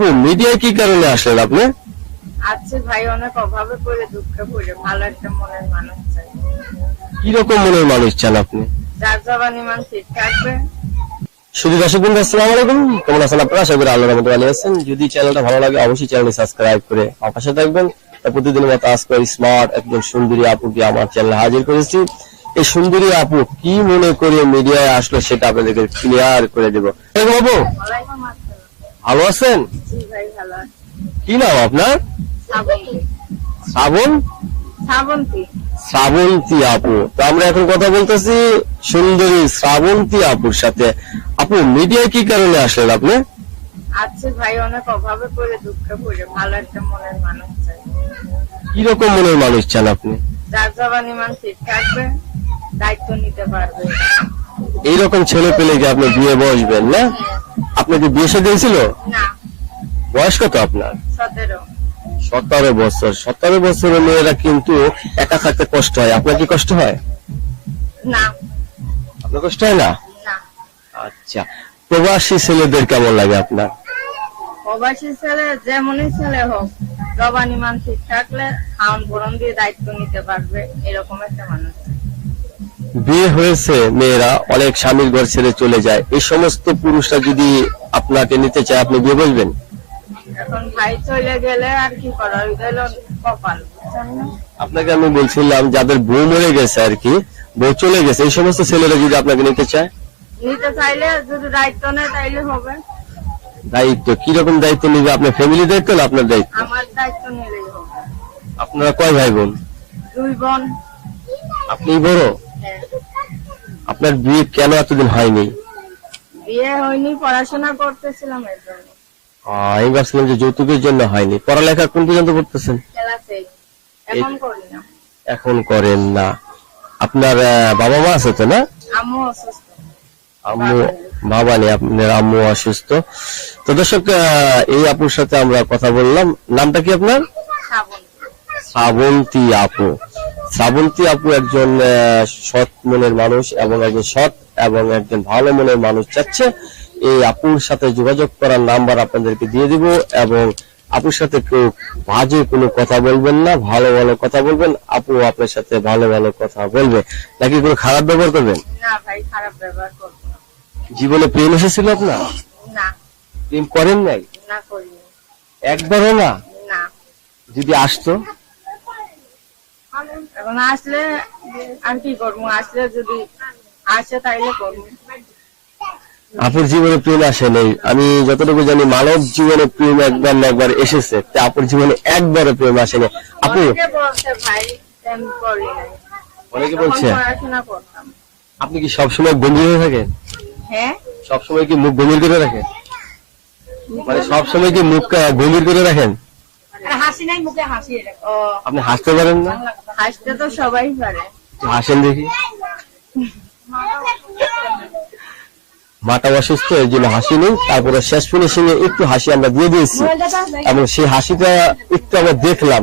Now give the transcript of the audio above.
আপু মিডিয়ায় কি কারণে আসলেন আপনি? আছে ভাই অনেক অভাবে পড়ে দুঃখে পড়ে। ভালো একটা মনের মানুষ চাই। কীরকম মনের মানুষ চান আপনি? যার জবানি মান ঠিক থাকবে। শুধু দর্শক বন্ধু আসসালামু আলাইকুম। কেমন আছেন আপনারা? আশা করি আল্লাহর রহমতে ভালো আছেন। যদি চ্যানেলটা ভালো লাগে অবশ্যই চ্যানেলটি সাবস্ক্রাইব করে পাশে থাকবেন। তা প্রতিদিনের মতো আজকে স্মার্ট একজন সুন্দরী আপুকে আমার চ্যানেলে হাজির করেছি। এই সুন্দরী আপু কি মনে করে মিডিয়ায় আসলো সেটা আপনাদেরকে ক্লিয়ার করে দেবো। আপু ভালো আছেন? ভাই কি নাম আপনার? শ্রাবণ? শ্রাবন্তী। আপু। তো আমরা এখন কথা বলতেছি সুন্দরী শ্রাবন্তী আপুর সাথে। আপু মিডিয়ায় কি কারণে আসলেন আপনি? আছে ভাই অনেক অভাবে পড়ে দুঃখে পড়ে। ভালো একটা মনের মানুষ চাই। কীরকম মনের মানুষ চান আপনি? যার জবানি মান ঠিক থাকবে দায়িত্ব নিতে পারবে। এইরকম ছেলে পেলে কি আপনি বিয়ে বসবেন না? আপনাকে বিয়ে সাথে হয়েছিল? বয়স কত আপনার? সতেরো। বছর। সতেরো বছরের মেয়েরা কিন্তু একা থাকতে কষ্ট হয়। আপনার কি কষ্ট হয়? না। আপনার কষ্ট হয় না? আচ্ছা। প্রবাসী ছেলেদের কেমন লাগে আপনার? প্রবাসী ছেলে যেমনই ছেলে হোক জবানি মান ঠিক থাকলে খাওয়ান পরন দিয়ে দায়িত্ব নিতে পারবে এরকম একটা মানুষ। বিয়ে হয়েছে মেয়েরা অনেক স্বামীর ঘর ছেড়ে চলে যায়। এই সমস্ত পুরুষরা যদি আপনাকে নিতে চায় আপনি বিয়ে বসবেন? এখন ভাই চলে গেলে আর কি করা গেল কপাল। আপনাকে আমি বলছিলাম যাদের বউ মরে গেছে আর কি বউ চলে গেছে এই সমস্ত ছেলেরা যদি আপনাকে নিতে চায়? নিতে চাইলে যদি দায়িত্ব নেয় তাইলে হবে। দায়িত্ব কীরকম দায়িত্ব নিবে? আপনার ফ্যামিলি দায়িত্ব না আপনার দায়িত্ব? আমার দায়িত্ব নিলেই হবে। আপনারা কয় ভাই বোন? দুই বোন। আপনি বড়। আপনার বিয়ে কেন এতদিন হয়নি? বিয়ে হয়নি পড়াশোনা করতেছিলাম এর জন্য। আমি ভাবছিলাম যে যৌতুকের জন্য হয়নি। পড়ালেখা কোন পর্যন্ত করতেছেন? এখন করি না। এখন করেন না। আপনার বাবা মা আছে তো না? আম্মু অসুস্থ। আম্মু বাবা নেই। আপনার আম্মু অসুস্থ। তো দর্শক এই আপুর সাথে আমরা কথা বললাম। নামটা কি আপনার? শ্রাবন্তী আপু। শ্রাবন্তী আপু একজন আহ, সৎ মনের মানুষ এবং একজন সৎ এবং একজন ভালো মনের মানুষ চাচ্ছে। এই আপুর সাথে যোগাযোগ করার নাম্বার আপনাদেরকে দিয়ে দিব এবং আপুর সাথে কেউ বাজে কোনো কথা বলবেন না ভালো ভালো কথা বলবেন। আপু আপনার সাথে ভালো ভালো কথা বলবে। নাকি কোনো খারাপ ব্যবহার করবেন? না ভাই খারাপ ব্যবহার করব না। জীবনে প্রেম এসেছিল আপনার? না। প্রেম করেন নাই? না করিনি। একবারও না? না। যদি আসতো? এখন আসলে আর কি করব? আসলে যদি আসে তাইলে করব। আপুর জীবনে প্রেম আসে নেই। আমি যতটুকু জানি মানব জীবনে প্রেম একবার না একবার এসেছে তা আপুর জীবনে একবারও প্রেম আসে আসেনি আপু? অনেকে বলছে নাই। আপনি কি সবসময় গম্ভীর হয়ে থাকেন? হ্যাঁ? সবসময় কি মুখ গম্ভীর করে রাখেন? মানে সবসময় কি মুখ গম্ভীর করে রাখেন? হাসি নাই মুখে হাসি আপনি হাসতে পারেন না? হাসতে তো সবাই পারে। হাসেন দেখি। মাটা অসুস্থ এই জন্য হাসি নেই। তারপরে শেষ ফিনিশিং এ একটু হাসি আমরা দিয়ে দিয়েছি। এবং সেই হাসিটা একটু আমরা দেখলাম।